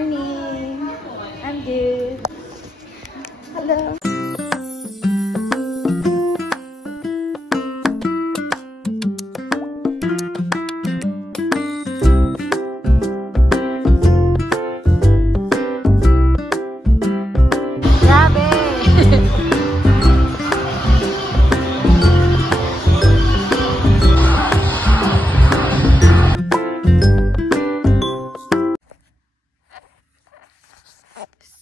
morning. I'm good. Hello.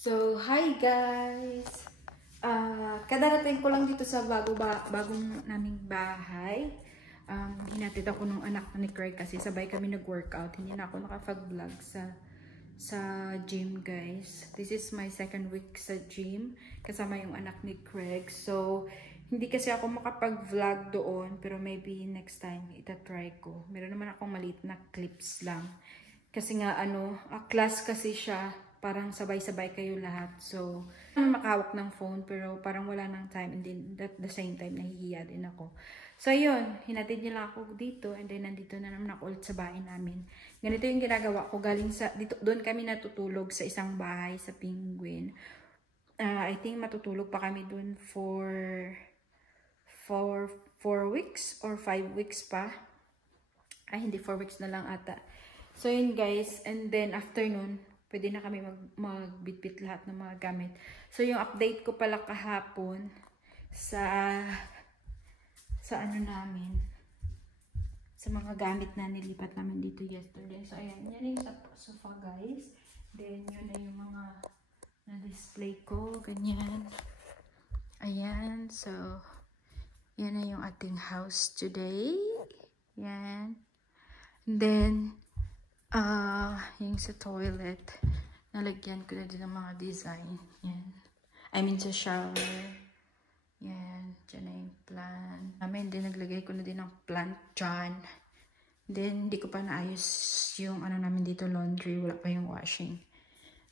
So, hi guys! Kadarating ko lang dito sa bagong naming bahay. Hinatid ako nung anak ni Craig kasi sabay kami nag-workout. Hindi na ako nakapag-vlog sa gym, guys. This is my second week sa gym kasama yung anak ni Craig. So, hindi kasi ako makapag-vlog doon pero maybe next time itatry ko. Meron naman akong maliit na clips lang. Kasi nga class kasi siya. Parang sabay-sabay kayo lahat. So, makahawak ng phone pero parang wala ng time and then at the same time nahihiya din ako. So, yun. Hinatid niya lang ako dito and then nandito na naman ako ulit sa bahay namin. Ganito yung ginagawa ko. Galing sa, dito, doon kami natutulog sa isang bahay sa Penguin. I think matutulog pa kami doon for 4 weeks or 5 weeks pa. Ay, hindi 4 weeks na lang ata. So, yun guys. And then after nun, pwede na kami magbitbit lahat ng mga gamit. So, yung update ko pala kahapon sa namin. Sa mga gamit na nilipat namin dito yesterday. So, ayan. Yan yung sofa, guys. Then, yun na yung mga na-display ko. Ganyan. Ayan. So, yan na yung ating house today. Yan. Then, yung sa toilet, nalagyan ko na din ng mga design. Yan. I mean, sa shower. Yan. Diyan na yung plant. Then, naglagay ko na din ng plant dyan. Then, hindi ko pa naayos yung namin dito, laundry. Wala pa yung washing.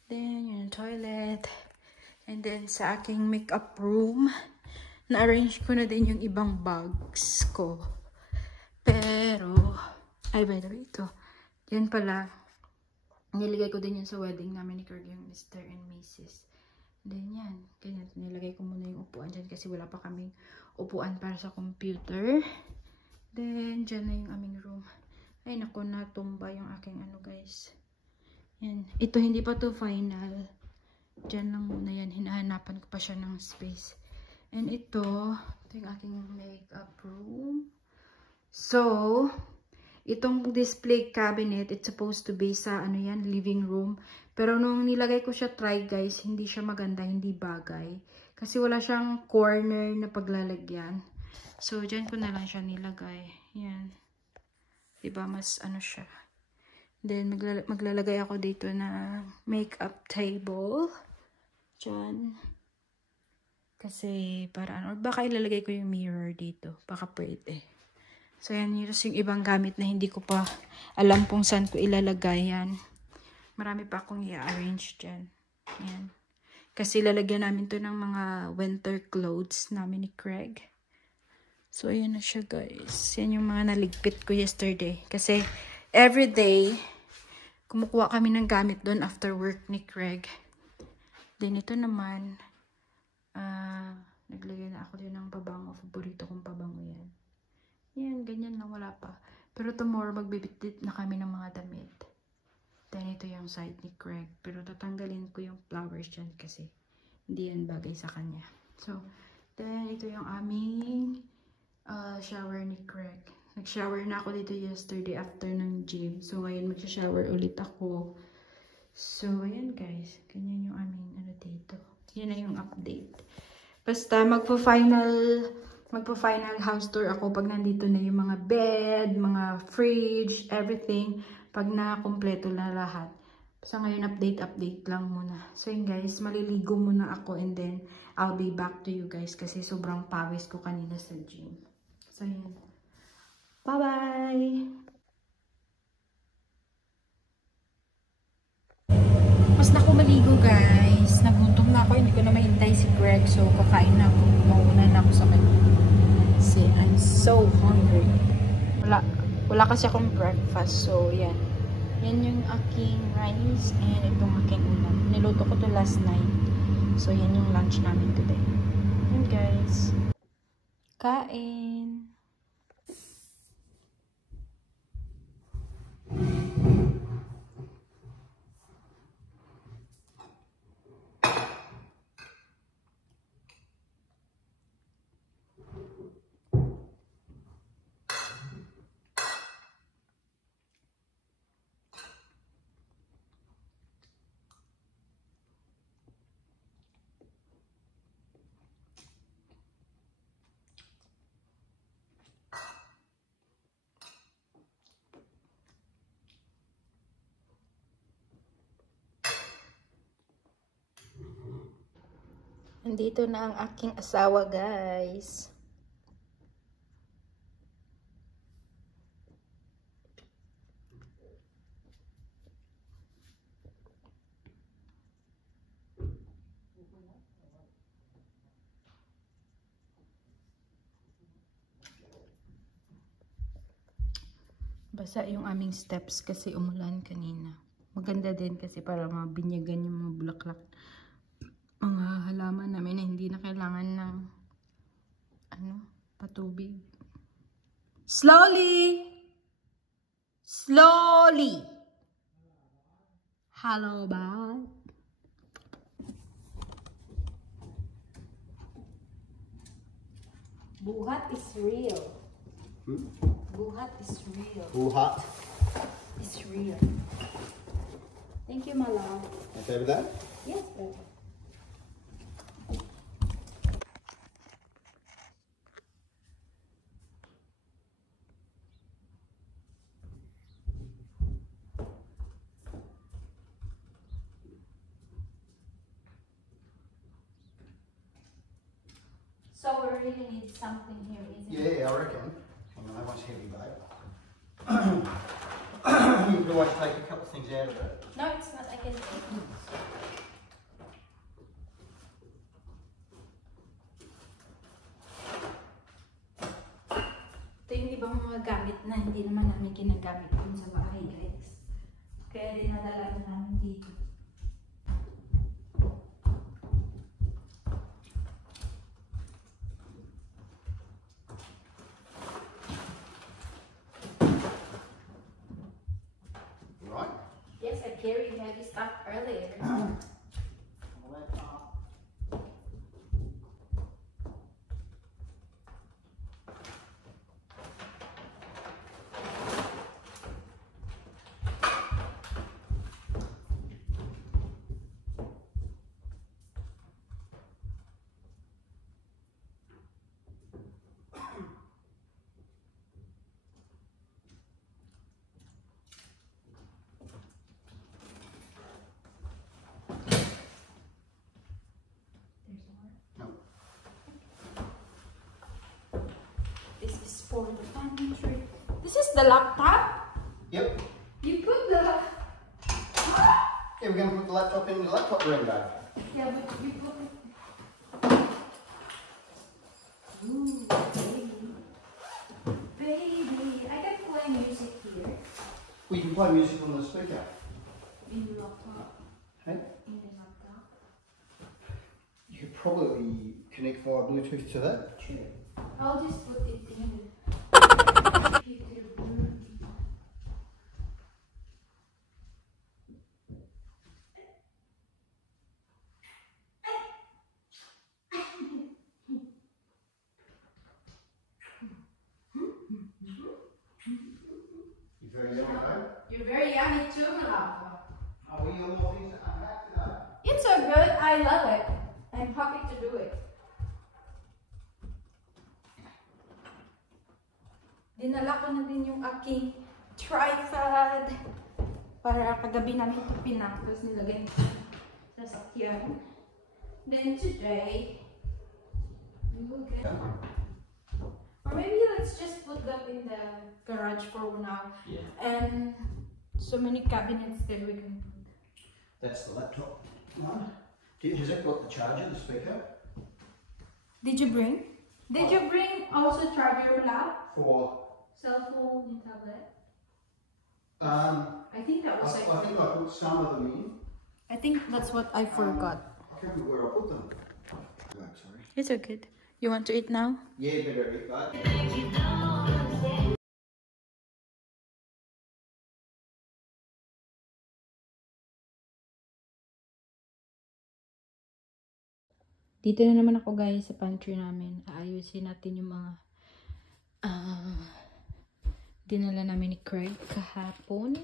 Then, yung toilet. And then, sa aking makeup room, na-arrange ko na din yung ibang bags ko. Pero, ay, by the way, ito. Yan pala, nilagay ko din yan sa wedding namin ni Craig, yung Mr. and Mrs. Then yan, ganyan. Nilagay ko muna yung upuan dyan kasi wala pa kaming upuan para sa computer. Then, dyan na yung aming room. Ay, naku, natumba yung aking guys. Yan. Ito, hindi pa to final. Dyan lang muna yan. Hinahanapan ko pa siya ng space. And ito yung aking makeup room. So, itong display cabinet, it's supposed to be sa living room. Pero nung nilagay ko siya guys, hindi siya maganda, hindi bagay. Kasi wala siyang corner na paglalagyan. So, dyan ko na lang siya nilagay. Yan. Diba, mas siya. Then, maglalagay ako dito na makeup table. Dyan. Kasi, para or baka ilalagay ko yung mirror dito. Baka pwede. So, yan yung ibang gamit na hindi ko pa alam kung saan ko ilalagay yan. Marami pa akong i-arrange dyan. Yan. Kasi lalagyan namin to ng mga winter clothes namin ni Craig. So, ayan na siya guys. Yan yung mga naligpit ko yesterday. Kasi, everyday, kumukuha kami ng gamit doon after work ni Craig. Then, ito naman, naglagay na ako din ng pabango. Favorito kong pabango yan. Yan, ganyan lang, wala pa. Pero tomorrow, magbibitbit na kami ng mga damit. Then, ito yung side ni Craig. Pero tatanggalin ko yung flowers dyan kasi hindi yan bagay sa kanya. So, then, ito yung aming shower ni Craig. Nag-shower na ako dito yesterday after ng gym. So, ngayon mag-shower ulit ako. So, ayan guys. Ganyan yung aming dito. Yan na yung update. Basta, magpo-final house tour ako pag nandito na yung mga bed, mga fridge, everything. Pag na-kompleto na lahat. So, ngayon update lang muna. So, yun guys, maliligo muna ako and then I'll be back to you guys kasi sobrang pawis ko kanina sa gym. So, yun. Bye-bye! Mas na ako maligo guys. Nagutom na ako. Hindi ko na mahintay si Craig. So, kakain na ako. Mauna na ako sa kanya. Kasi I'm so hungry. Wala kasi akong breakfast. So, yan. Yan yung aking rice and itong aking ulam. Niluto ko to last night. So, yan yung lunch namin today. Yan guys. Kain. Nandito na ang aking asawa, guys. Basa yung aming steps kasi umulan kanina. Maganda din kasi para mabinyagan yung mga bulaklak. Mga halaman namin na hindi na kailangan ng patubig. Slowly! Slowly! Hello, bye. Buhat is real. Buhat is real. Buhat. It's real. Thank you, my love. Okay with that? Yes, baby. So we really need something here, isn't it? Yeah, I reckon. I mean, that one's heavy, babe. You can always take a couple of things out of it. No, it's not. I can take it. Ito yung ibang mga gamit na hindi naman namin ginagamit dun sa bahay, guys. Kaya dinadala namin dito. Right? Yes, I carried heavy stuff earlier. This is for the pantry. This is the laptop? Yep. You put the... Yeah, we're going to put the laptop in the laptop room, babe. Yeah, but you put it... Ooh, baby. Baby. I can play music here. We can play music on the speaker. In the laptop. Hey? In the laptop. You could probably connect via Bluetooth to that. True. I'll just put it in the computer room. You're very young, babe. You're very yummy too, my love. Are we on more things to unpack today? It's so good. I love it. I'm happy to do it. Dinala ko na din yung aking tripod para kagabi namin ito pinang tapos nilagay sa sakyan. Then today, we will get... Or maybe let's just put them in the garage for now. Yeah. And so many cabinets that we can put. That's the laptop one. Has it got the charger, the speaker? Did you bring? Did you bring also charger lab? For Cell phone and tablet? I think that was I think I put some of them in. I think that's what I forgot. I can't remember where I put them. Right, sorry. It's okay. You want to eat now? Yeah, better eat that. Dito na naman ako guys sa pantry namin. Aayusin natin yung mga dinala namin ni Craig kahapon.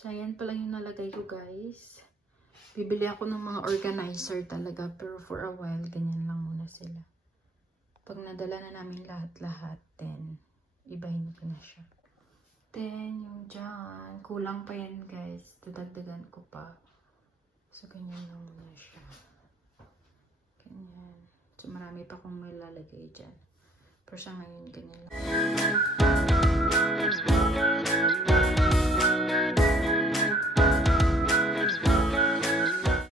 So, ayan pa lang yung nalagay ko, guys. Bibili ako ng mga organizer talaga. Pero for a while, ganyan lang muna sila. Pag nadala na namin lahat-lahat, then, ibahin ko na siya. Then, yung dyan, kulang pa yan, guys. Dadagdagan ko pa. So, ganyan lang muna siya. Ganyan. So, marami pa akong may lalagay dyan. Pero sa ngayon, ganyan lang.